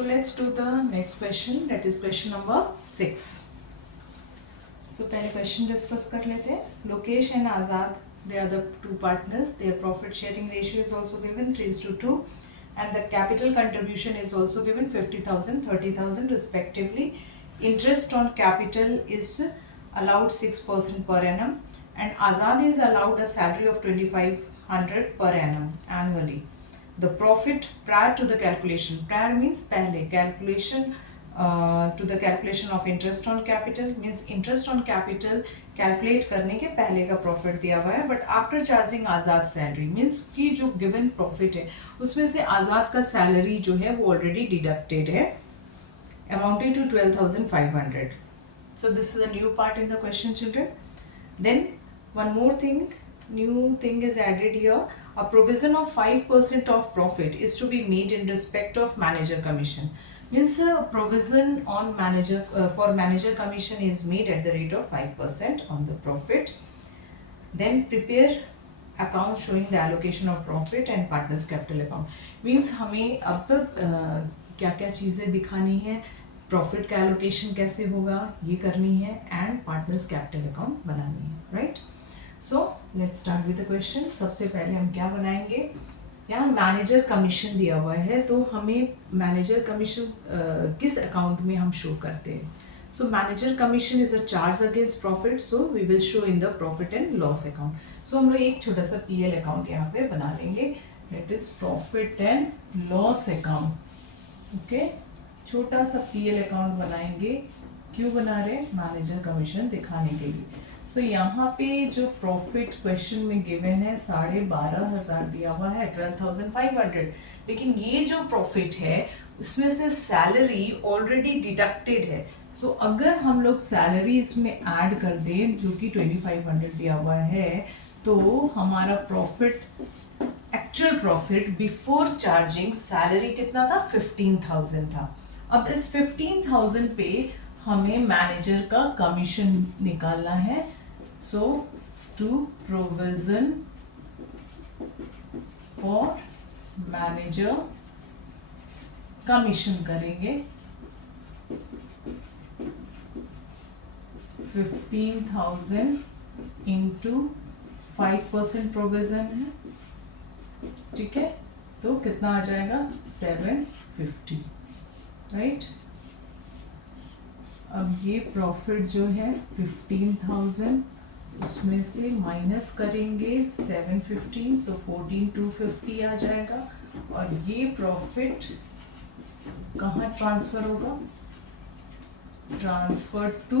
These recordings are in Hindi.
So let's do the next question, that is question number 6. So पहले question discuss कर लेते हैं. Lokesh and Azad, they are the two partners. Their profit sharing ratio is also given 3:2, and the capital contribution is also given 50,000, 30,000 respectively. Interest on capital is allowed 6% per annum, and Azad is allowed a salary of 2,500 per annum annually. The profit prior to the calculation, prior means पहले, calculation to the calculation of interest on capital means interest on capital calculate करने के पहले का profit दिया हुआ है, but after charging Azad salary means कि जो given profit है उसमें से आज़ाद का salary जो है वो already deducted है, amounting to 12,500. So this is a new part in the question, children. Then one more thing, new thing is added here. A provision of 5% of profit is to be made in respect of manager commission. Means a provision on manager for manager commission is made at the rate of 5% on the profit. Then prepare account showing the allocation of profit and partners capital account. Means हमें अब क्या क्या चीज़ें दिखानी है, प्रॉफिट का एलोकेशन कैसे होगा ये करनी है, एंड पार्टनर्स कैपिटल अकाउंट बनानी है, right. So let's start with the question. सबसे पहले हम क्या बनाएंगे, यहाँ मैनेजर कमीशन दिया हुआ है, तो हमें मैनेजर कमीशन किस अकाउंट में हम शो करते हैं. So manager commission is a charge against profit, so we will show in the profit and loss account. So हम लोग एक छोटा सा पीएल अकाउंट यहाँ पे बना लेंगे, that is profit and loss account. Okay, छोटा सा पीएल अकाउंट बनाएंगे. क्यों बना रहे, मैनेजर कमीशन दिखाने के लिए. सो यहाँ पे जो प्रॉफिट क्वेश्चन में गिवन है 12,500 दिया हुआ है, 12,500, लेकिन ये जो प्रॉफिट है इसमें से सैलरी ऑलरेडी डिडक्टेड है. सो अगर हम लोग सैलरी इसमें ऐड कर दें जो कि 2,500 दिया हुआ है, तो हमारा profit, actual profit before charging salary कितना था, 15,000 था. अब इस 15,000 पे हमें मैनेजर का कमीशन निकालना है. So to provision for manager commission करेंगे 15,000 इंटू 5% प्रोविजन है, ठीक है. तो कितना आ जाएगा, 750, राइट. अब ये प्रॉफिट जो है 15,000, उसमें से माइनस करेंगे 750, तो 14,250 आ जाएगा. और ये प्रॉफिट कहाँ ट्रांसफर होगा, transfer to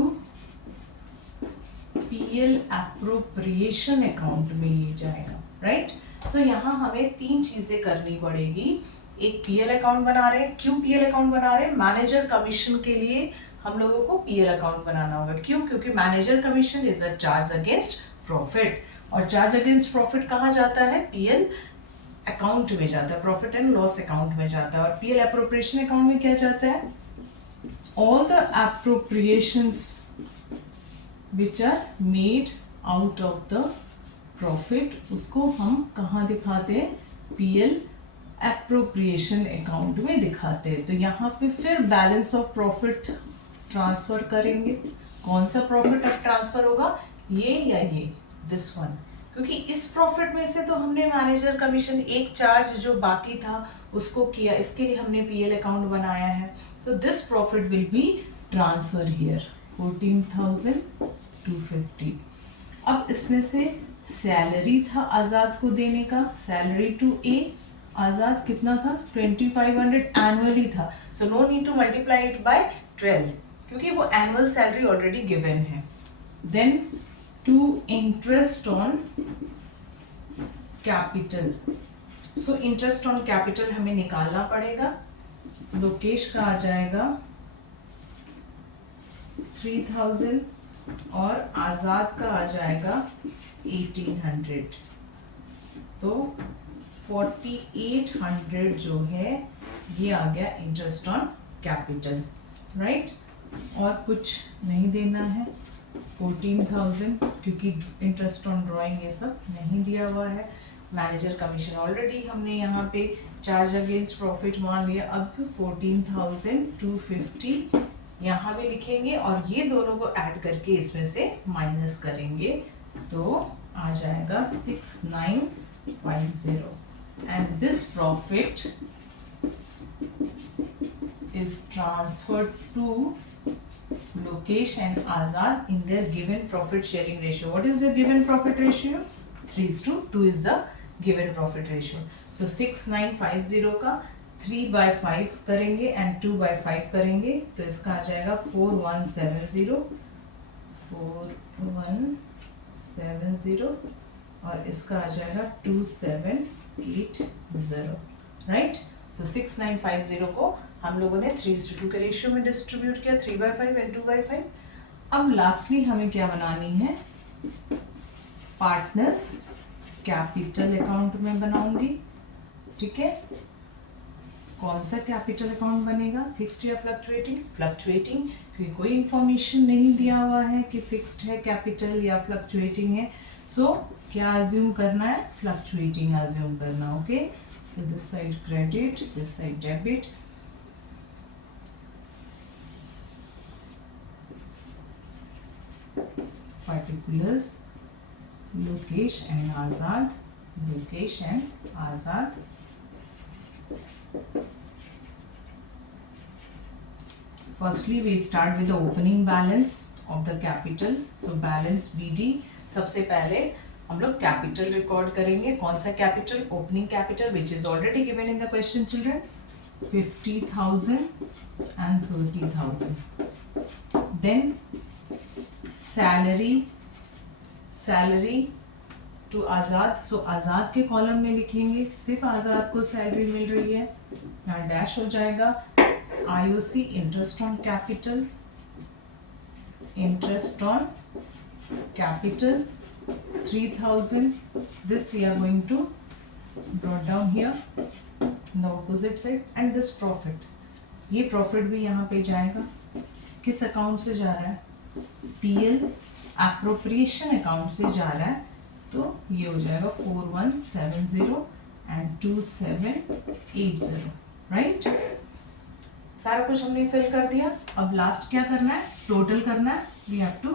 PL appropriation account में ये जाएगा, राइट. सो यहाँ हमें 3 चीजें करनी पड़ेगी. एक पीएल अकाउंट बना रहे हैं. क्यों पीएल अकाउंट बना रहे हैं, मैनेजर कमीशन के लिए हम लोगों को पीएल अकाउंट बनाना होगा. क्यों, क्योंकि manager commission is a charge against profit, और चार्ज अगेंस्ट प्रॉफिट कहाँ जाता है, पीएल अकाउंट में जाता है, प्रॉफिट एंड लॉस अकाउंट में जाता है. और पीएल एप्रोप्रिएशन अकाउंट में क्या जाता है, all the appropriations which are made out of the profit, उसको हम कहाँ दिखाते हैं, पीएल एप्रोप्रिएशन अकाउंट में दिखाते हैं. तो यहाँ पे फिर बैलेंस ऑफ प्रॉफिट ट्रांसफर करेंगे. कौन सा प्रॉफिट अब ट्रांसफर होगा, ये या ये, दिस वन, क्योंकि इस प्रॉफिट में से तो हमने मैनेजर कमीशन एक चार्ज जो बाकी था उसको किया, इसके लिए हमने पीएल अकाउंट बनाया है. तो this profit will be transfer here 14,250. अब इसमें से सैलरी था आज़ाद को देने का, सैलरी टू ए, आज़ाद कितना था, 2,500 एनुअली था. So no need to multiply it by 12, क्योंकि वो एनुअल सैलरी ऑलरेडी गिवन है. Then to interest on capital. So interest on capital हमें निकालना पड़ेगा. लोकेश का आ जाएगा 3,000 और आज़ाद का आ जाएगा 1,800. तो 4,800 जो है ये आ गया इंटरेस्ट ऑन कैपिटल, राइट. और कुछ नहीं देना है. 14,000 क्योंकि इंटरेस्ट ऑन ड्राइंग ये सब नहीं दिया हुआ है. मैनेजर कमीशन ऑलरेडी हमने यहाँ पे चार्ज अगेंस्ट प्रॉफिट मान लिया, अब 14,250 यहाँ भी लिखेंगे और ये दोनों को ऐड करके इसमें से माइनस करेंगे तो आ जाएगा 6950 and this profit is transferred to Lokesh and Azad in their given profit sharing ratio. What is the given profit ratio? 3:2 is the given profit ratio. So 6950 का 3/5 करेंगे and 2/5 करेंगे तो इसका आ जाएगा 4170 और इसका आ जाएगा 2780, राइट। सो 6950 को हम लोगों ने 3:2 के रेशियो में डिस्ट्रीब्यूट किया, 3/5 एंड 2/5। अब लास्टली हमें क्या बनानी है, पार्टनर्स कैपिटल अकाउंट में बनाऊंगी, ठीक है। कौन सा कैपिटल अकाउंट बनेगा, फिक्स्ड या फ्लक्चुएटिंग? फ्लक्चुएटिंग, क्योंकि कोई इंफॉर्मेशन नहीं दिया हुआ है कि फिक्स्ड है कैपिटल या फ्लक्चुएटिंग है। सो क्या अज्यूम करना है, फ्लक्चुएटिंग अज्यूम करना, ओके। तो this side credit, this side debit. Particulars Lokesh and Azad, Lokesh and Azad. Firstly, we start with the opening balance of the capital. So balance BD. सबसे पहले हम लोग कैपिटल रिकॉर्ड करेंगे। कौन सा capital? Opening capital, which is already given in the question, children. 50,000 and 30,000. Then salary to आज़ाद। सो आज़ाद के कॉलम में लिखेंगे, सिर्फ आज़ाद को सैलरी मिल रही है, यहाँ डैश हो जाएगा। IOC interest on capital, interest on capital 3,000, this we are going to brought down here in the opposite side. And this profit, ये प्रॉफिट भी यहाँ पे जाएगा, किस अकाउंट से जा रहा है? पीएल एप्रोप्रिएशन अकाउंट से जा रहा है, तो ये हो जाएगा 4170 एंड 2780, राइट। सारा कुछ हमने फिल कर दिया। अब लास्ट क्या करना है, टोटल करना है। We have to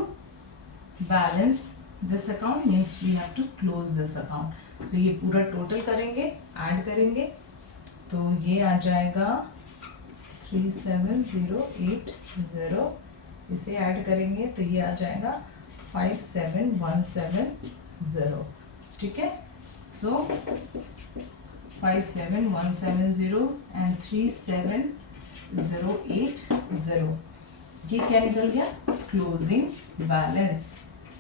balance this account, means we have to close this account. तो ये पूरा टोटल करेंगे, ऐड करेंगे, तो ये आ जाएगा 37,080, इसे ऐड करेंगे तो ये आ जाएगा 57,170, ठीक है। सो 57,170 एंड 37,080, ये क्या निकल गया? Closing balance,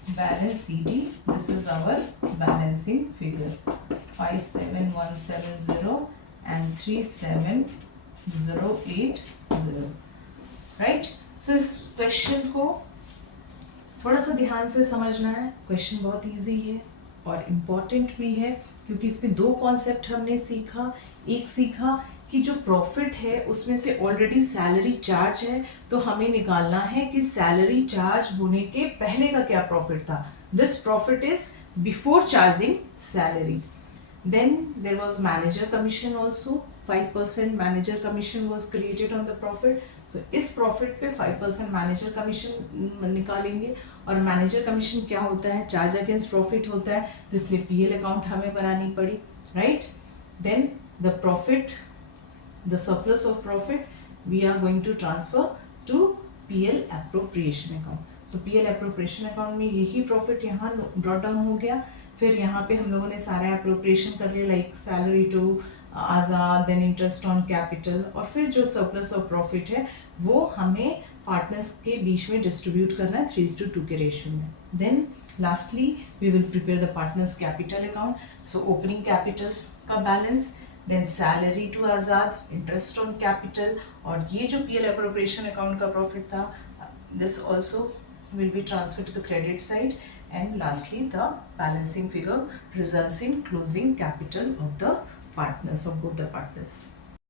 balance CD, this is our balancing figure, 57,170 and 37,080, right. So इस क्वेश्चन को थोड़ा सा ध्यान से समझना है। क्वेश्चन बहुत इजी है और इम्पॉर्टेंट भी है, क्योंकि इसमें दो कॉन्सेप्ट हमने सीखा। एक सीखा कि जो प्रॉफिट है उसमें से ऑलरेडी सैलरी चार्ज है, तो हमें निकालना है कि सैलरी चार्ज होने के पहले का क्या प्रॉफिट था। This profit is before charging salary. Then there was manager commission also, 5% manager commission was created on the profit. So इस प्रॉफिट पे 5% मैनेजर कमीशन निकालेंगे, और मैनेजर कमीशन क्या होता है? चार्ज अगेंस्ट प्रॉफिट होता है, तो इसलिए पीएल अकाउंट हमें बनानी पड़ी, right. Then the profit, the surplus of profit we are going to transfer to PL appropriation account. So PL appropriation account में यही प्रॉफिट यहाँ ब्रॉट डाउन हो गया। फिर यहाँ पे हम लोगों ने सारा एप्रोप्रिएशन कर लिया, like salary to Azad, then interest on capital, और फिर जो सरप्लस ऑफ प्रॉफिट है वो हमें पार्टनर्स के बीच में डिस्ट्रीब्यूट करना है 3:2 के रेशियो में। Then lastly we will prepare the partners capital account. So opening capital का balance, then salary to Azad, interest on capital, और ये जो पीएल एप्रोप्रिएशन अकाउंट का प्रॉफिट था, this also will be transferred to the credit side, and lastly the balancing figure results in closing capital of the partners, of both the partners.